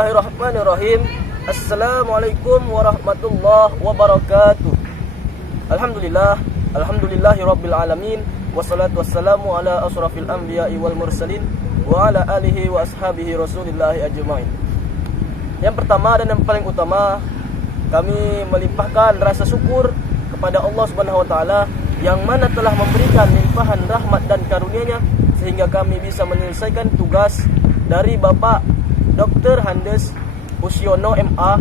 Bismillahirrahmanirrahim. Assalamualaikum warahmatullahi wabarakatuh. Alhamdulillahirabbil alamin. Wassalatu wassalamu ala asrafil anbiya'i wal mursalin wa ala alihi wa ashabihi rasulillahi ajma'in. Yang pertama dan yang paling utama, kami melimpahkan rasa syukur kepada Allah Subhanahu wa taala yang mana telah memberikan limpahan rahmat dan karunia-Nya sehingga kami bisa menyelesaikan tugas dari Bapak Dr. Handes Usiono MA,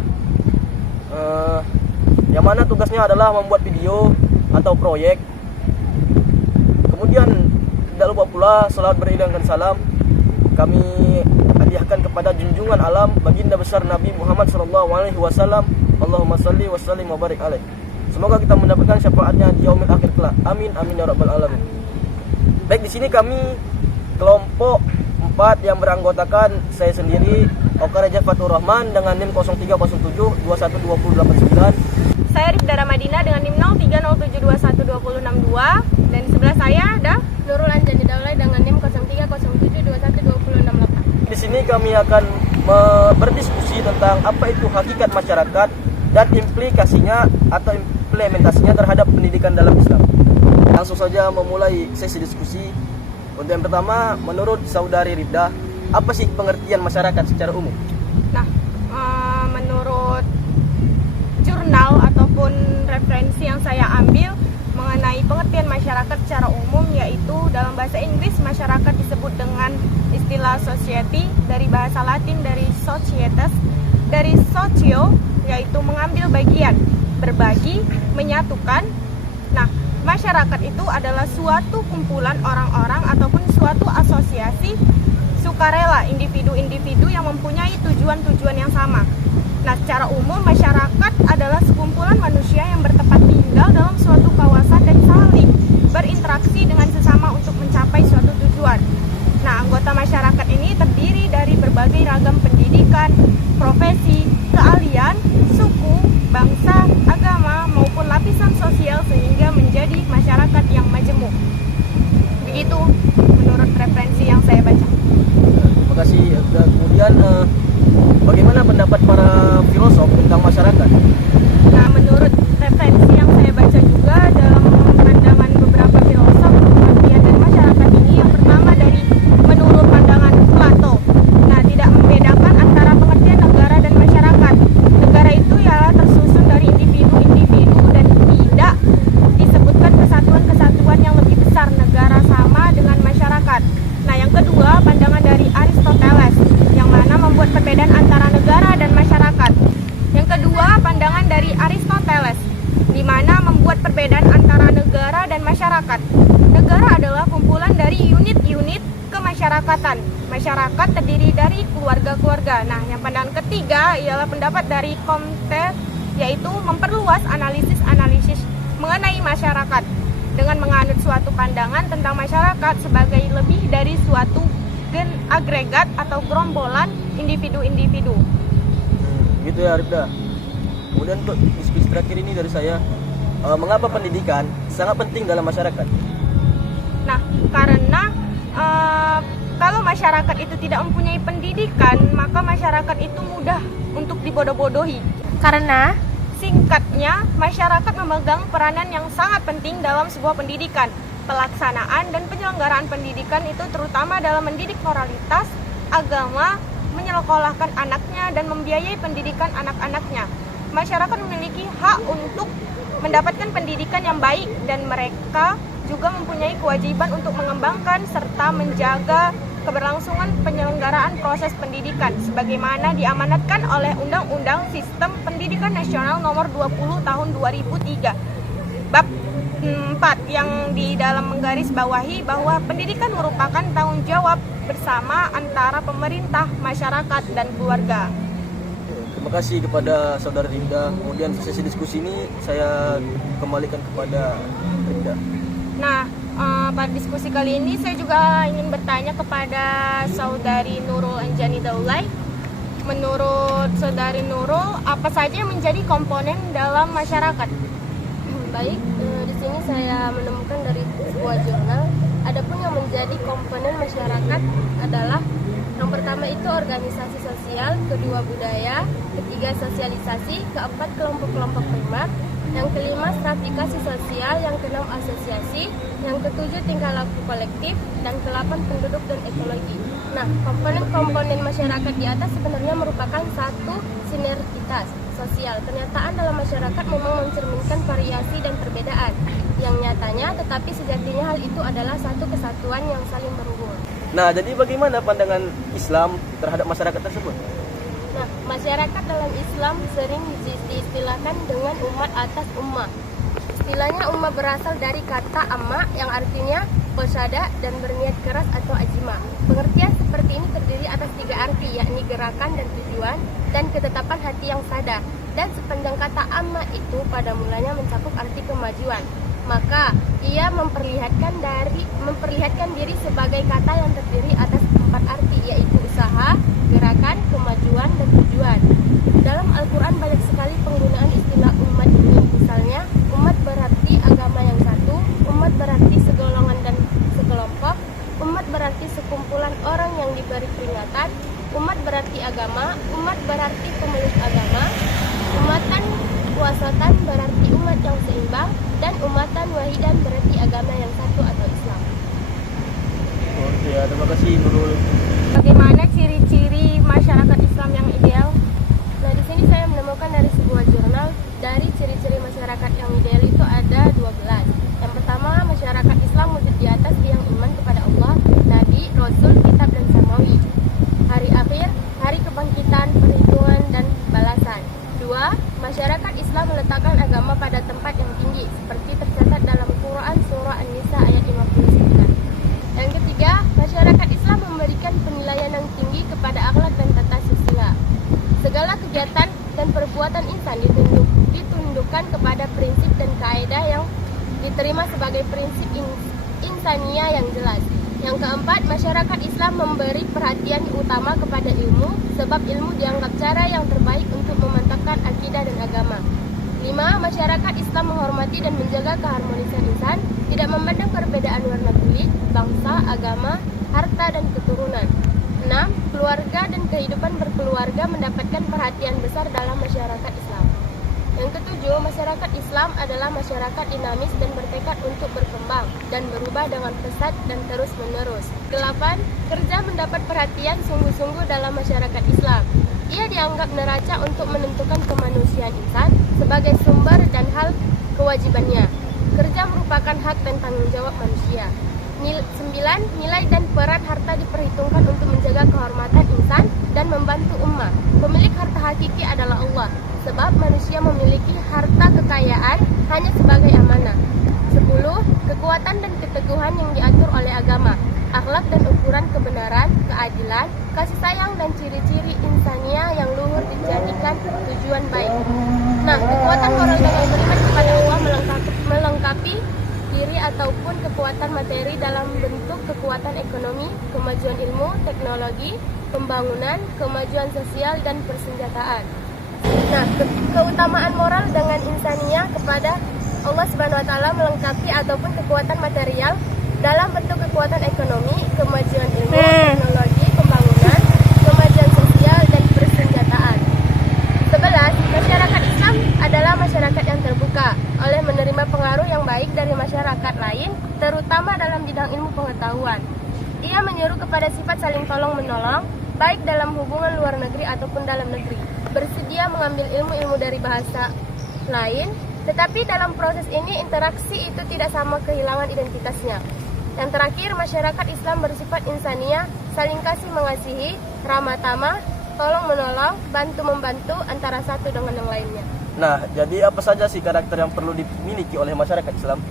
yang mana tugasnya adalah membuat video atau proyek. Kemudian tidak lupa pula salawat beriringan salam kami hadiahkan kepada junjungan alam baginda besar Nabi Muhammad SAW. Allahumma salli wa sallim wa barik alaih. Semoga kita mendapatkan syafaatnya di yaumil akhir kelak. Amin amin ya rabbal alamin. Baik, di sini kami kelompok 4 yang beranggotakan saya sendiri, Okareja Fatur Rahman dengan NIM 0307212089. Saya Rifda Ramadina dengan NIM 0307212062, dan di sebelah saya ada Nurul Anjani Daulay dengan NIM 0307212068. Di sini kami akan berdiskusi tentang apa itu hakikat masyarakat dan implikasinya atau implementasinya terhadap pendidikan dalam Islam. Langsung saja memulai sesi diskusi. Untuk yang pertama, menurut Saudari Rifda, apa sih pengertian masyarakat secara umum? Nah, menurut jurnal ataupun referensi yang saya ambil mengenai pengertian masyarakat secara umum, yaitu dalam bahasa Inggris masyarakat disebut dengan istilah society, dari bahasa Latin dari societas, dari socio yaitu mengambil bagian, berbagi, menyatukan. Nah, masyarakat itu adalah suatu kumpulan orang-orang ataupun suatu asosiasi sukarela individu-individu yang mempunyai tujuan-tujuan yang sama. Nah, secara umum masyarakat adalah sekumpulan manusia yang bertempat tinggal dalam suatu kawasan dan saling berinteraksi dengan sesama untuk mencapai suatu tujuan. Nah, anggota masyarakat ini terdiri dari berbagai ragam pendidikan, profesi, keahlian, suku, bangsa, agama, maupun lapisan sosial sehingga menjadi masyarakat yang majemuk. Begitu menurut referensi yang saya baca. Terima kasih. Kemudian bagaimana pendapat para filosof tentang masyarakat? Nah, menurut referensi yang saya baca juga dalam pandangan beberapa filosof, pengertian dari masyarakat ini yang pertama dari menurut pandangan Plato. Nah, tidak membedakan antara pengertian negara dan masyarakat. Negara itu ya tersusun dari individu-individu dan tidak disebutkan kesatuan-kesatuan yang lebih besar. Negara sama dengan masyarakat. Nah, yang kedua pandangan dari Aristoteles yang mana membuat perbedaan antara negara dan masyarakat. Yang kedua pandangan dari Aristoteles di mana membuat perbedaan antara negara dan masyarakat. Negara adalah kumpulan dari unit-unit kemasyarakatan. Masyarakat terdiri dari keluarga-keluarga. Nah, yang pandangan ketiga ialah pendapat dari Comte, yaitu memperluas analisis-analisis mengenai masyarakat dengan menganut suatu pandangan tentang masyarakat sebagai lebih dari suatu gen agregat atau gerombolan individu-individu. Gitu ya Rifda. Kemudian untuk diskusi terakhir ini dari saya, mengapa pendidikan sangat penting dalam masyarakat? Nah, karena kalau masyarakat itu tidak mempunyai pendidikan, maka masyarakat itu mudah untuk dibodoh-bodohi. Karena singkatnya, masyarakat memegang peranan yang sangat penting dalam sebuah pendidikan. Pelaksanaan dan penyelenggaraan pendidikan itu terutama dalam mendidik moralitas, agama, menyekolahkan anaknya, dan membiayai pendidikan anak-anaknya. Masyarakat memiliki hak untuk mendapatkan pendidikan yang baik dan mereka juga mempunyai kewajiban untuk mengembangkan serta menjaga keberlangsungan penyelenggaraan proses pendidikan sebagaimana diamanatkan oleh Undang-Undang Sistem Pendidikan Nasional Nomor 20 Tahun 2003. Bab 4 yang di dalam menggarisbawahi bahwa pendidikan merupakan tanggung jawab bersama antara pemerintah, masyarakat, dan keluarga. Terima kasih kepada Saudara Rifda. Kemudian sesi diskusi ini saya kembalikan kepada Rifda. Nah, pada diskusi kali ini saya juga ingin bertanya kepada Saudari Nurul Anjani Daulay. Menurut Saudari Nurul, apa saja yang menjadi komponen dalam masyarakat? Baik, di sini saya menemukan dari sebuah jurnal, adapun yang menjadi komponen masyarakat adalah yang pertama pertama itu organisasi sosial, kedua budaya, ketiga sosialisasi, keempat kelompok-kelompok primer, yang kelima stratifikasi sosial, yang keenam asosiasi, yang ketujuh tingkah laku kolektif, dan ke-8 penduduk dan ekologi. Nah, komponen-komponen masyarakat di atas sebenarnya merupakan satu sinergitas sosial. Kenyataan dalam masyarakat memang mencerminkan variasi dan perbedaan yang nyatanya, tetapi sejatinya hal itu adalah satu kesatuan yang saling berhubungan. Nah, jadi bagaimana pandangan Islam terhadap masyarakat tersebut? Nah, masyarakat dalam Islam sering diistilahkan dengan umat atas ummah. Istilahnya ummah berasal dari kata amma yang artinya qasada dan berniat keras atau azimah. Pengertian seperti ini terdiri atas 3 arti, yakni gerakan dan tujuan dan ketetapan hati yang sadar. Dan sepanjang kata amma itu pada mulanya mencakup arti kemajuan. Maka ia memperlihatkan diri sebagai kata yang terdiri atas 4 arti, yaitu usaha, gerakan, kemajuan, dan tujuan. Dalam Al-Quran banyak sekali penggunaan istilah umat ini. Misalnya, umat berarti agama yang satu, umat berarti segolongan dan sekelompok, umat berarti sekumpulan orang yang diberi peringatan, umat berarti agama, umat berarti pemeluk agama, umatan wasatan berarti umat yang seimbang, dan umatan wahidan berarti agama yang satu atau Islam. Oke, terima kasih Nurul. Bagaimana ciri-ciri masyarakat Islam yang ideal? Nah, di sini saya menemukan dari sebuah jurnal, dari ciri-ciri masyarakat yang ideal itu ada 12. Yang pertama, masyarakat Islam wujud di atas yang iman kepada Allah, Nabi, Rasul, Kitab, dan Samawi, hari akhir, hari kebangkitan, perhitungan, dan balasan. 2. Masyarakat Islam meletakkan agama pada tempat yang tinggi, seperti tercatat dalam Quran Surah An-Nisa ayat 59. Yang ketiga, masyarakat Islam memberikan penilaian yang tinggi kepada akhlak dan tata susila. Segala kegiatan dan perbuatan insan ditundukkan kepada prinsip dan kaidah yang diterima sebagai prinsip insania yang jelas. Yang keempat, masyarakat Islam memberi perhatian utama kepada ilmu, sebab ilmu dianggap cara yang terbaik untuk memantapkan akidah dan agama. 5. Masyarakat Islam menghormati dan menjaga keharmonisan insan, tidak memandang perbedaan warna kulit, bangsa, agama, harta, dan keturunan. 6. Keluarga dan kehidupan berkeluarga mendapatkan perhatian besar dalam masyarakat Islam. Yang ketujuh, masyarakat Islam adalah masyarakat dinamis dan bertekad untuk berkembang dan berubah dengan pesat dan terus-menerus. 8. Kerja mendapat perhatian sungguh-sungguh dalam masyarakat Islam. Ia dianggap neraca untuk menentukan kemanusiaan insan sebagai sumber dan hal kewajibannya. Kerja merupakan hak dan tanggung jawab manusia. 9. Nilai dan peran harta diperhitungkan untuk menjaga kehormatan insan dan membantu ummah. Pemilik harta hakiki adalah Allah, sebab manusia memiliki harta kekayaan hanya sebagai amanah. 10. Kekuatan dan keteguhan yang diatur oleh agama, akhlak dan ukuran kebenaran, keadilan, kasih sayang, dan ciri-ciri insania yang luhur dijadikan tujuan baik. Nah, kekuatan moral dan beriman kepada Allah melengkapi diri ataupun kekuatan materi dalam bentuk kekuatan ekonomi, kemajuan ilmu, teknologi, pembangunan, kemajuan sosial, dan persenjataan. Nah, keutamaan moral dengan insania kepada Allah Subhanahu wa taala melengkapi ataupun kekuatan material dalam bentuk kekuatan ekonomi, kemajuan ilmu, teknologi, pembangunan, kemajuan sosial, dan persenjataan. 11. Masyarakat Islam adalah masyarakat yang terbuka oleh menerima pengaruh yang baik dari masyarakat lain, terutama dalam bidang ilmu pengetahuan. Ia menyeru kepada sifat saling tolong-menolong, baik dalam hubungan luar negeri ataupun dalam negeri. Bersedia mengambil ilmu-ilmu dari bahasa lain, tetapi dalam proses ini interaksi itu tidak sama kehilangan identitasnya. Yang terakhir, masyarakat Islam bersifat insania, saling kasih mengasihi, ramah tamah, tolong menolong, bantu membantu antara satu dengan yang lainnya. Nah, jadi apa saja sih karakter yang perlu dimiliki oleh masyarakat Islam?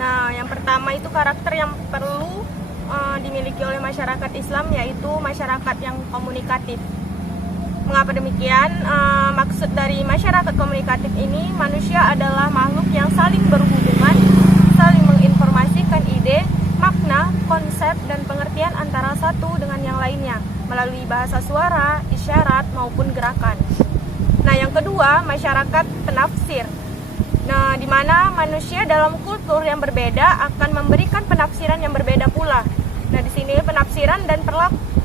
Nah, yang pertama itu karakter yang perlu dimiliki oleh masyarakat Islam, yaitu masyarakat yang komunikatif. Mengapa demikian? Maksud dari masyarakat komunikatif ini, manusia adalah makhluk yang saling berhubungan, saling menginformasikan ide, makna, konsep, dan pengertian antara satu dengan yang lainnya melalui bahasa suara, isyarat, maupun gerakan. Nah, yang kedua, masyarakat penafsir. Nah, di mana manusia dalam kultur yang berbeda akan memberikan penafsiran yang berbeda pula. Nah, di sini penafsiran dan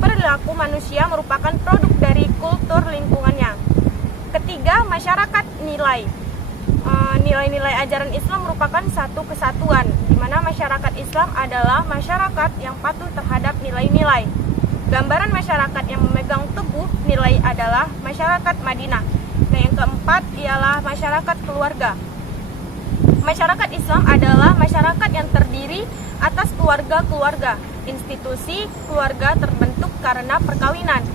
perilaku manusia merupakan produk dari kultur lingkungannya. Ketiga, masyarakat nilai. Nilai-nilai ajaran Islam merupakan satu kesatuan, di mana masyarakat Islam adalah masyarakat yang patuh terhadap nilai-nilai. Gambaran masyarakat yang memegang teguh nilai adalah masyarakat Madinah. Nah, yang keempat ialah masyarakat keluarga. Masyarakat Islam adalah masyarakat yang terdiri atas keluarga-keluarga. Institusi keluarga terbentuk karena perkawinan.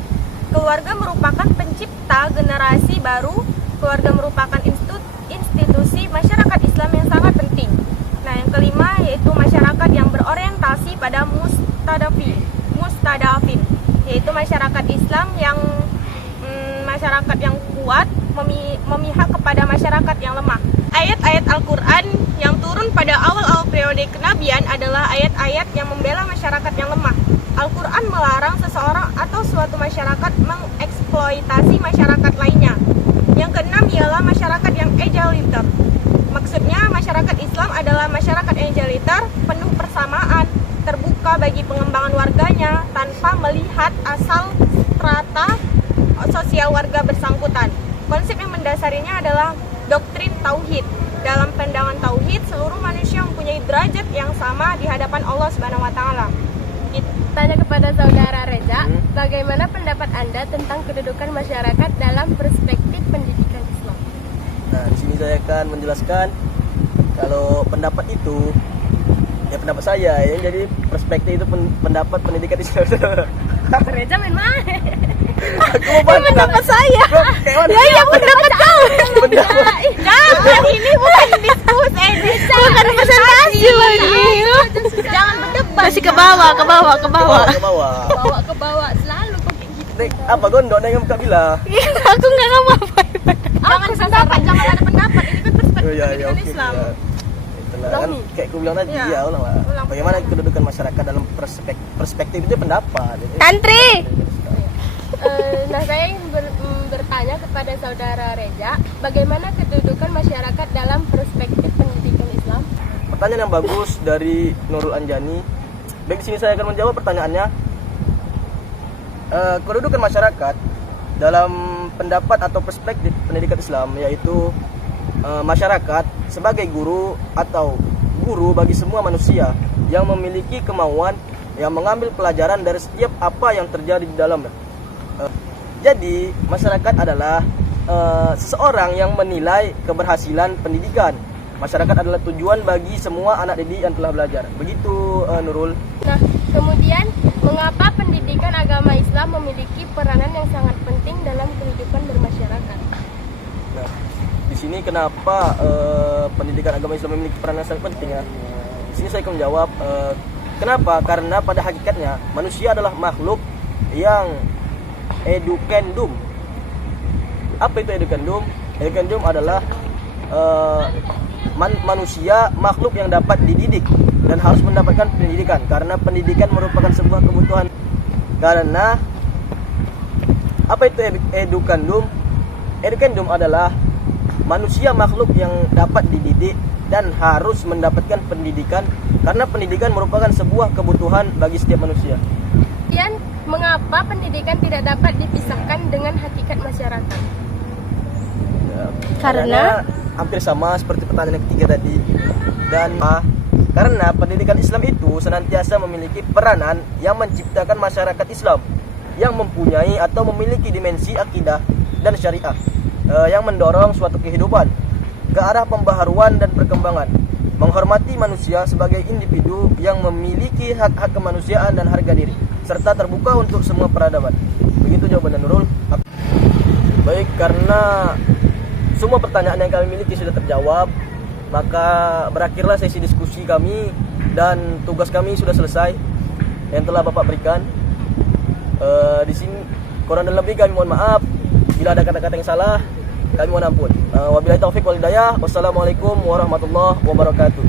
Keluarga merupakan pencipta generasi baru. Keluarga merupakan institusi masyarakat Islam yang sangat penting. Nah, yang kelima yaitu masyarakat yang berorientasi pada mustadafin, yaitu masyarakat Islam yang masyarakat yang kuat memihak kepada masyarakat yang lemah. Ayat-ayat Al-Quran yang turun pada awal-awal periode kenabian adalah ayat-ayat yang membela masyarakat yang lemah. Al-Quran melarang seseorang atau suatu masyarakat mengeksploitasi masyarakat lainnya. Yang keenam ialah masyarakat yang egaliter. Maksudnya masyarakat Islam adalah masyarakat egaliter, penuh persamaan, terbuka bagi pengembangan warganya tanpa melihat asal strata sosial warga bersangkutan. Konsep yang mendasarinya adalah doktrin tauhid. Dalam pandangan tauhid, seluruh manusia mempunyai derajat yang sama di hadapan Allah Subhanahu wa taala. Tanya kepada saudara Reza, bagaimana pendapat Anda tentang kedudukan masyarakat dalam perspektif pendidikan Islam? Nah, di sini saya akan menjelaskan kalau pendapat itu ya pendapat saya ya, jadi perspektif itu pendapat pendidikan Islam. Reza main main. Aku mau Pendapat saya. Ya pendapat kau. Jangan, ini bukan diskusi, bukan presentasi ini. Jangan berdebat. Masih ke bawah. ke bawah. Bawa ke bawah selalu pakai gitu. Nek, apa gondok dengan Kak Bila? Aku nggak ngomong apa-apa. Jangan pendapat, jangan ada pendapat. Ini kan perspektif Oh, pendidikan oke, Islam. ya. Itulah, kan, Ulangi. kayak aku bilang tadi Ya, ya, ulang lah. ulang. Bagaimana kedudukan masyarakat dalam perspektif itu pendapat. Antri. Nah, saya ingin bertanya kepada saudara Reza, bagaimana kedudukan masyarakat dalam perspektif pendidikan Islam? Pertanyaan yang bagus dari Nurul Anjani. Baik, di sini saya akan menjawab pertanyaannya. Kedudukan masyarakat dalam pendapat atau perspektif pendidikan Islam yaitu masyarakat sebagai guru atau guru bagi semua manusia yang memiliki kemauan yang mengambil pelajaran dari setiap apa yang terjadi di dalamnya. Jadi masyarakat adalah seseorang yang menilai keberhasilan pendidikan. Masyarakat adalah tujuan bagi semua anak didik yang telah belajar. Begitu Nurul. Nah, kemudian mengapa pendidikan agama Islam memiliki peranan yang sangat penting dalam kehidupan bermasyarakat? Nah, di sini kenapa pendidikan agama Islam memiliki peranan yang sangat penting ya? Di sini saya akan menjawab kenapa? Karena pada hakikatnya manusia adalah makhluk yang edukendum. Apa itu edukendum? Edukendum adalah manusia makhluk yang dapat dididik dan harus mendapatkan pendidikan karena pendidikan merupakan sebuah kebutuhan. Karena apa itu edukendum? Edukendum adalah manusia makhluk yang dapat dididik dan harus mendapatkan pendidikan karena pendidikan merupakan sebuah kebutuhan bagi setiap manusia. Kemudian, mengapa pendidikan tidak dapat dipisahkan dengan hakikat masyarakat? Ya, Karena hampir sama seperti pertanyaan yang ketiga tadi. Dan karena pendidikan Islam itu senantiasa memiliki peranan yang menciptakan masyarakat Islam yang mempunyai atau memiliki dimensi akidah dan syariah yang mendorong suatu kehidupan ke arah pembaharuan dan perkembangan, menghormati manusia sebagai individu yang memiliki hak-hak kemanusiaan dan harga diri, serta terbuka untuk semua peradaban. Begitu jawaban Nurul. Baik, karena semua pertanyaan yang kami miliki sudah terjawab, maka berakhirlah sesi diskusi kami dan tugas kami sudah selesai yang telah Bapak berikan. Di sini kurang dan lebih kami mohon maaf. Bila ada kata-kata yang salah, kami mohon ampun. Wabillahi taufiq wal hidayah. Wassalamualaikum warahmatullahi wabarakatuh.